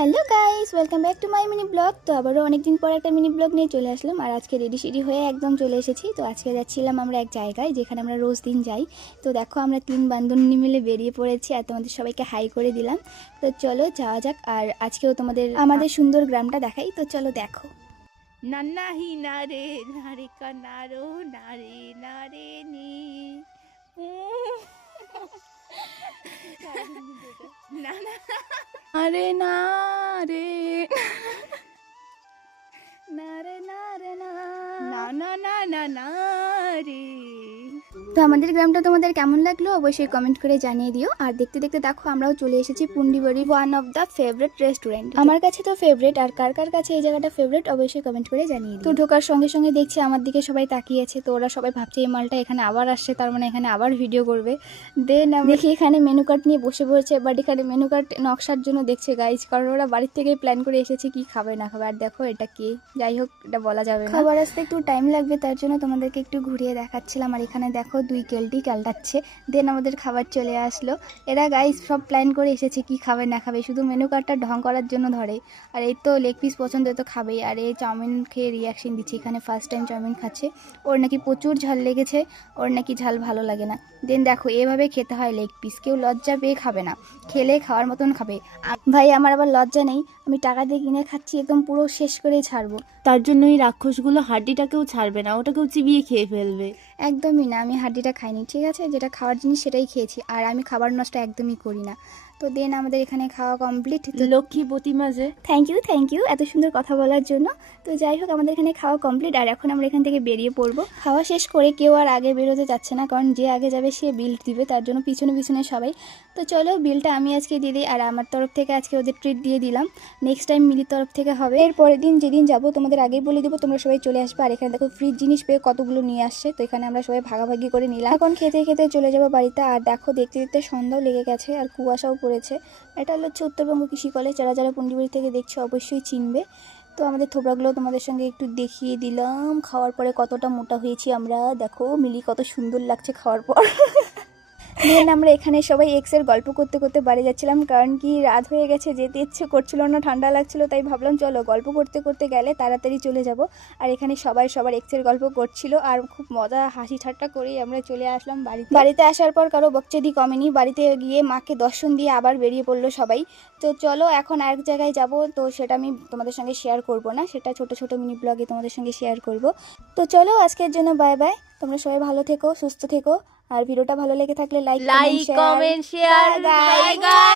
Hello guys, welcome back to my mini blog. তো আবারও অনেকদিন পর একটা মিনি ব্লগ নিয়ে চলে আসলাম। আর আজকে রেডি সেডি হয়ে একদম চলে এসেছি। তো আজকে যাচ্ছিলাম আমরা এক জায়গায় যেখানে আমরা রোজ দিন যাই। তো দেখো আমরা 3 বান্ধবী মিলে বেরিয়ে পড়েছি আর তোমাদের সবাইকে হাই করে দিলাম। তো চলো যাওয়া যাক। আর আজকেও তোমাদের আমাদের সুন্দর গ্রামটা দেখাই। তো চলো দেখো। নান্না হি নারে নারে কানারো নারে নারে নি না না আরে না রে না রে না রে না। না না না না না রে। তো আমাদের গ্রামটা তোমাদের কেমন লাগলো অবশ্যই কমেন্ট করে জানিয়ে দিও। আর দেখতে দেখতে দেখো আমরাও চলে এসেছি Pundibari, one of the favourite restaurant. আমার কাছে তো ফেভারিট, আর কার কার কাছে এই জায়গাটা ফেভারিট অবশ্যই কমেন্ট করে জানিয়ে দিও। তো ঢোকার সঙ্গে সঙ্গে দেখছি আমার দিকে সবাই তাকিয়েছে। তো ওরা সবাই ভাবছে এই মালটা এখানে আবার আসছে, তার মানে এখানে আবার ভিডিও করবে। দেন দেখি এখানে মেনু কার্ড নিয়ে বসে পড়েছে, বাট এখানে মেনু কার্ড নকশার জন্য দেখছে গাইজ, কারণ ওরা বাড়ির থেকেই প্ল্যান করে এসেছে কি খাবে না খাবে। আর দেখো এটা কি, যাই হোক এটা বলা যাবে না। খাবার আসতে একটু টাইম লাগবে, তার জন্য তোমাদেরকে একটু ঘুরিয়ে দেখাচ্ছিলাম। আর এখানে দেখো 2 কেলটি ক্যালটাচ্ছে। দেন আমাদের খাবার চলে আসলো। এরা গাইজ সব প্ল্যান করে এসেছে কি খাবে না খাবে, শুধু মেনু কার্ডটা ঢং করার জন্য ধরে। আর এই তো লেগ পিস পছন্দ, তো খাবেই। আর এই চাউমিন খেয়ে রিয়াকশন দিচ্ছে, এখানে ফার্স্ট টাইম চাউমিন খাচ্ছে। ওর নাকি প্রচুর ঝাল লেগেছে, ওর নাকি ঝাল ভালো লাগে না। দেন দেখো এভাবে খেতে হয় লেগ পিস, কেউ লজ্জা পেয়ে খাবে না, খেলে খাওয়ার মতন খাবে। ভাই আমার আবার লজ্জা নেই, আমি টাকা দিয়ে কিনে খাচ্ছি, একদম পুরো শেষ করেই ছাড়বো। তার জন্য এই রাক্ষসগুলো হাড্ডিটাকেও ছাড়বে না, ওটাকেও চিবিয়ে খেয়ে ফেলবে। একদমই না, আমি হাড্ডিটা খাইনি, ঠিক আছে? যেটা খাওয়ার জিনিস সেটাই খেয়েছি। আর আমি খাবার নষ্ট একদমই করি না। তো দেন আমাদের এখানে খাওয়া কমপ্লিট। তো লক্ষ্মী প্রতিমা যে। থ্যাংক ইউ এত সুন্দর কথা বলার জন্য। তো যাই হোক আমাদের এখানে খাওয়া কমপ্লিট, আর এখন আমরা এখান থেকে বেরিয়ে পড়বো। খাওয়া শেষ করে কেউ আর আগে বেরোতে যাচ্ছে না, কারণ যে আগে যাবে সে বিল দিবে, তার জন্য পিছনে পিছনে সবাই। তো চলো বিলটা আমি আজকে দিয়ে দিই, আর আমার তরফ থেকে আজকে ওদের ট্রিট দিয়ে দিলাম। নেক্সট টাইম মিলির তরফ থেকে হবে। এর পরের দিন যেদিন যাবো তোমাদের আগেই বলে দিব, তোমরা সবাই চলে আসবে। আর এখানে দেখো ফ্রিজ জিনিস পেয়ে কতগুলো নিয়ে আসছে। তো এখানে আমরা সবাই ভাগাভাগি করে নিলাম। এখন খেতে খেতে চলে যাবো বাড়িতে। আর দেখো দেখতে দেখতে সন্ধ্যাও লেগে গেছে আর কুয়াশাও পড়েছে। এটা হচ্ছে উত্তরবঙ্গ কৃষি কলেজ, যারা যারা পুন্ডিবাড়ি থেকে দেখছো অবশ্যই চিনবে। তো আমাদের থোবড়াগুলো তোমাদের সঙ্গে একটু দেখিয়ে দিলাম। খাওয়ার পরে কতটা মোটা হয়েছি আমরা, দেখো মিলি কত সুন্দর লাগছে খাওয়ার পর। দেন আমরা এখানে সবাই এক্সের গল্প করতে করতে বাড়ি যাচ্ছিলাম, কারণ কি রাত হয়ে গেছে, যেতে ইচ্ছে করছিল না, ঠান্ডা লাগছিল। তাই ভাবলাম চলো গল্প করতে করতে গেলে তাড়াতাড়ি চলে যাব। আর এখানে সবাই সবার এক্সের গল্প করছিল, আর খুব মজা হাসি ঠাট্টা করেই আমরা চলে আসলাম বাড়িতে। বাড়িতে আসার পর কারো বকচেদি কমেনি, বাড়িতে গিয়ে মাকে দর্শন দিয়ে আবার বেরিয়ে পড়লো সবাই। তো চলো এখন আরেক জায়গায় যাব, তো সেটা আমি তোমাদের সঙ্গে শেয়ার করব না, সেটা ছোট ছোট মিনি ব্লগে তোমাদের সঙ্গে শেয়ার করব। তো চলো আজকের জন্য বাই বাই, তোমরা সবাই ভালো থেকো, সুস্থ থেকো। আর ভিডিওটা ভালো লেগে থাকলে like like comment share bye bye.